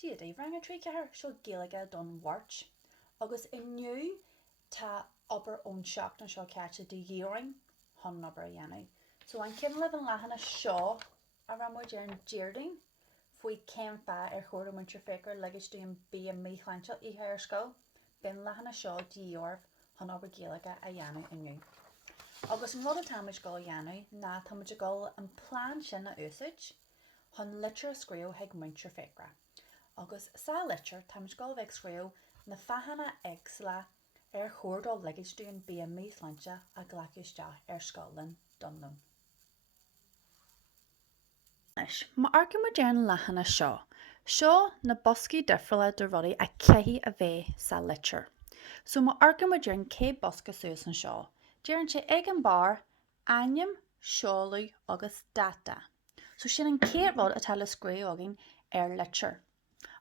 Déadaí rang a trí ceair seo Gaeilge don bhairt, agus inniu tá obair ón seach an seo cearte de dhéoring hon obair a dhéanamh. So an cin le an lehanana seo a ramuid ar an déirding faoi céim fear ar chóir muintir féicear legus dúin bí a míchlanseil ihe ar scoil, bin lehanana seo díorh hon obair Gaeilge a dhéanamh inniu. Agus an rud a táid go dhéanamh ná táid go an plán sin a úsáid, hon litir a scríú heag muintir féicre. Agus sa litir táid go bheith scríú na fahanana éagsla ar chóirdó legus dúin bí a míchlanse a ghlacúisteach ar scoilin donú. Má arcin mu déan lehanana seo na boscaí difriúla do rudaí a ceithí a bheith sa litir. So má arcin mu déan cé bosca suas an seo. Déirann sé ag an bar aim, seolaí agus data. So sin an céad rud atá le scríú agin ar litir.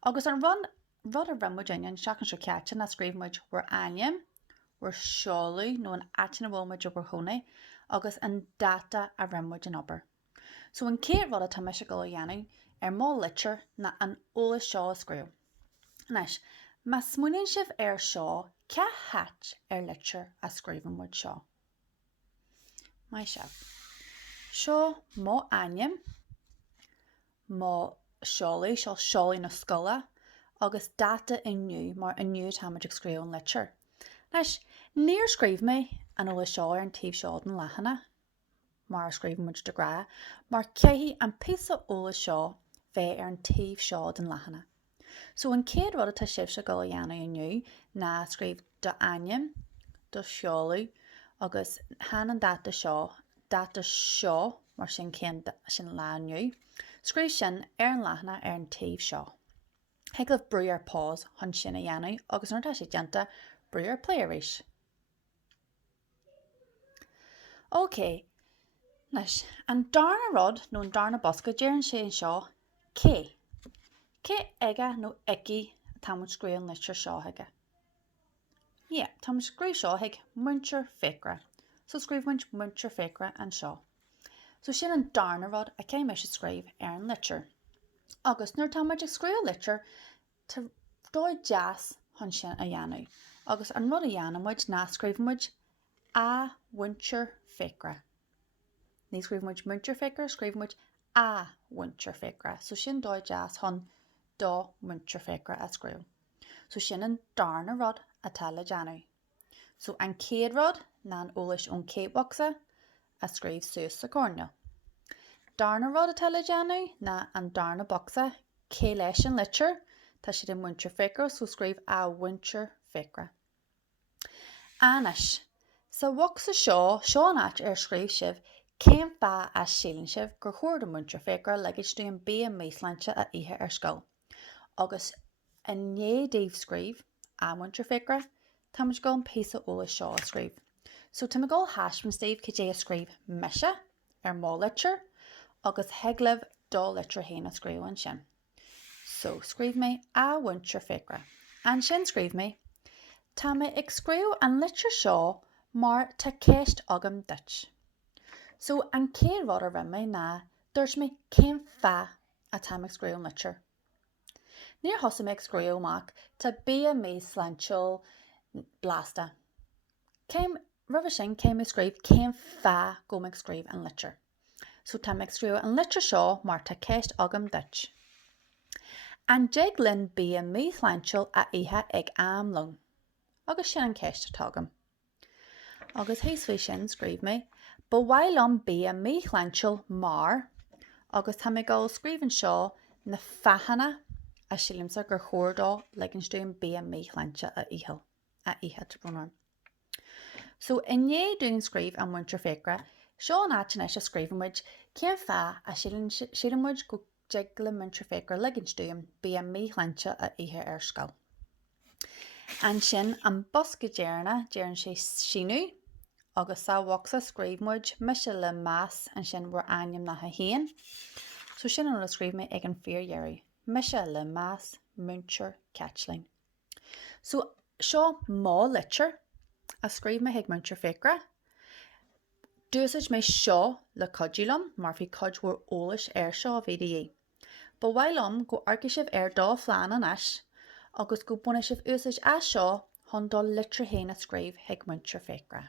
Agus an rud a rimmuid an seach an seo ceate na scríbmuid war aim, war seolaí nó an aitina bhfuilmuid obair thona, agus an data a rimmuid an obair. So an céad rud atá me se go dhéanamh ar má litir na an ólas seo a scríú. Nes, má smuoinn sibh ar seo ce hat ar litir a scríbmuid seo. Mai sibh. Seo má aim, má seolaí seo seolaí na scola, agus data inniu mar inniu táid ag scríú an litir. Nes, níor scríb mé an ólas seo ar an taobh seo an lehanana, mar scríbmuid de gra, mar ceithí an píosa ólas seo bheith ar an taobh seo an lehanana. So an céad rud atá sibh se go dhéanamh inniu ná scríb do aim, do seolaí, agus han an data seo mar sin cén sin lániu, scríb sin ar an lehanana ar an taobh seo. Heaglah brú ar pás hon sin a dhéanamh agus nuair tá sé deanta brú ar play arís. Ok, nes an darna rud nó an darna bosca déirann sé an seo cé. Cé aige nó ici táid scríú an litir seo aige. Táid scríú seo ag muintir féicre. So scríbmuid muintir féicre an seo. So sin an darna rud a cé me se scríb ar an litir. Agus nuair táid ag scríú litir tá dóid jazz hon sin a dhéanamh. Agus an rud a dhéanamid ná scríbmuid a muintir féicre. Ní scríbmuid muintir féicre, scríbmuid a muintir féicre. So sin dóid jazz hon dó muintir féicre a scríú. So sin an darna rud atá le déanamh. So an céad rud ná an ólas ón céad boxa a scríb suas sa córneo. Darna rud atá le déanamh ná an darna boxa cé leis an litir tá siad in muintir féicre, so scríb a muintir féicre. Anis, sa boxa seo an áit ar scríb sibh céim fear a sílann sibh gur chóir do muintir féicre legus dúin bí a míoslanse a ihe ar scoil. Agus a néadíomh scríb a muintir féicre, táid go an píosa ólas seo a scríb. So tá go haisman Steve cé a scríb meise ar má litir agus heaglah dó litir héin a scríú an sin. So scríb mé a muintir féicre. An sin scríb mé, tá mé ag scríú an litir seo mar tá céist agam duit. So an céad rud a rimé ná dúirt mé céim fear a tá ag scríú an litir. Níor thosa mé ag scríú amach tá bí a míoslanseil blasta. Rubh sin céim ag scríb céim fear go ag scríb an litir. So tá ag scríú an litir seo mar tá céist agam duit. An déaglinn bí a míoslanseil a ihe ag amlung. Agus sin an céist tágam. Agus hééis faoi sin scríb mé, ba bhhailm bí a míoslanseil mar, agus tá mé go scríbann seo na fahanana a sílimsa gur chóirdó leginstúin bí a míoslanse a ihe trúnar. So innéadún scríb an muintir féicre, seo an áitina a scríbmuid céim fear a sílimmuid go déagla muintir féicre leginstúin bí a míoslanse a ihe ar scoil. An sin an bosca déarna déirann sé sinú, agus sa bhacha scríbmuid meise le más an sin war aim na haíon. So sin an scríb mé ag an fíorhearí, meise le más muintir catlainn. So seo má litir a scríb mé ag muintir féicre. Dúisid mé seo le codúlam mar bhí codhúir ólas ar seo a bhí. Ba bhhailm go arca sibh ar dá phlean an ais, agus go buna sibh úsáid as seo chun dul litre héna scríomh ag muintir fécra.